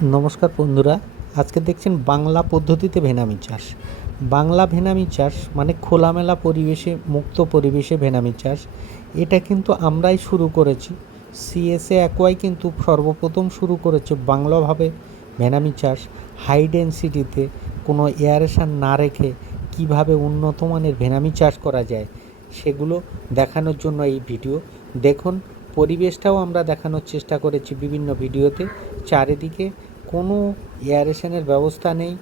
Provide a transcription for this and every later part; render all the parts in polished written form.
নমস্কার বন্ধুরা, আজকে দেখছেন বাংলা পদ্ধতিতে ভেনামি চাষ। বাংলা ভেনামি চাষ মানে খোলামেলা পরিবেশে, মুক্ত পরিবেশে ভেনামি চাষ। এটা কিন্তু আমরাই শুরু করেছি। সিএসএ অ্যাকোয়াই কিন্তু সর্বপ্রথম শুরু করেছে বাংলাভাবে ভেনামি চাষ। হাই ডেনসিটিতে কোনো এয়ারেশন না রেখে কিভাবে উন্নত মানের ভেনামি চাষ করা যায় সেগুলো দেখানোর জন্য এই ভিডিও দেখুন। পরিবেশটাও আমরা দেখানোর চেষ্টা করেছি বিভিন্ন ভিডিওতে। চারিদিকে কোনো এয়ারেশনের ব্যবস্থা নেই,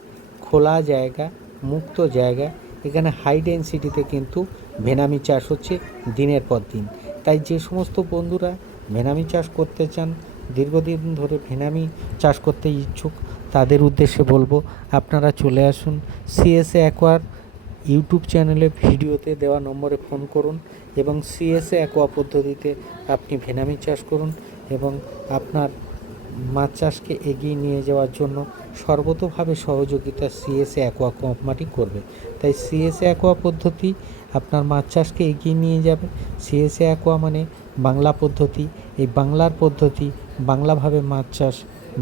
খোলা জায়গা, মুক্ত জায়গা। এখানে হাই ডেনসিটিতে কিন্তু ভেনামি চাষ হচ্ছে দিনের পর দিন। তাই যে সমস্ত বন্ধুরা ভেনামি চাষ করতে চান, দীর্ঘদিন ধরে ভেনামি চাষ করতে ইচ্ছুক, তাদের উদ্দেশ্যে বলবো আপনারা চলে আসুন সিএসএ অ্যাকোয়ার ইউটিউব চ্যানেলে ভিডিওতে দেওয়া নম্বরে ফোন করুন এবং সিএসএ অ্যাকোয়া পদ্ধতিতে আপনি ভেনামি চাষ করুন এবং আপনার মাছ চাষকে এগিয়ে নিয়ে যাওয়ার জন্য সর্বতোভাবে সহযোগিতা সিএসএ অ্যাকোয়া কোম্পানি করবে। তাই সিএসএ অ্যাকোয়া পদ্ধতি আপনার মাছ চাষকে এগিয়ে নিয়ে যাবে। সিএসএ অ্যাকোয়া মানে বাংলা পদ্ধতি। এই বাংলার পদ্ধতি, বাংলাভাবে মাছ চাষ,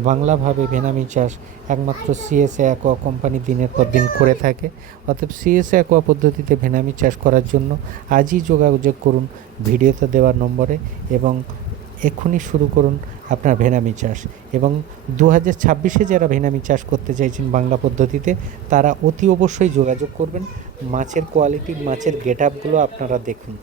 বাংলাভাবে ভেনামি চাষ একমাত্র সিএসএ অ্যাকোয়া কোম্পানি দিনের পর দিন করে থাকে। অতএব সিএসএ অ্যাকোয়া পদ্ধতিতে ভেনামি চাষ করার জন্য আজই যোগাযোগ করুন ভিডিওতে দেওয়ার নম্বরে এবং এক্ষুনি শুরু করুন আপনার ভেনামি চাষ। এবং 2026-এ যারা ভেনামি চাষ করতে চাইছেন বাংলা পদ্ধতিতে, তারা অতি অবশ্যই যোগাযোগ করবেন। মাছের কোয়ালিটি, মাছের গেট আপগুলো আপনারা দেখুন।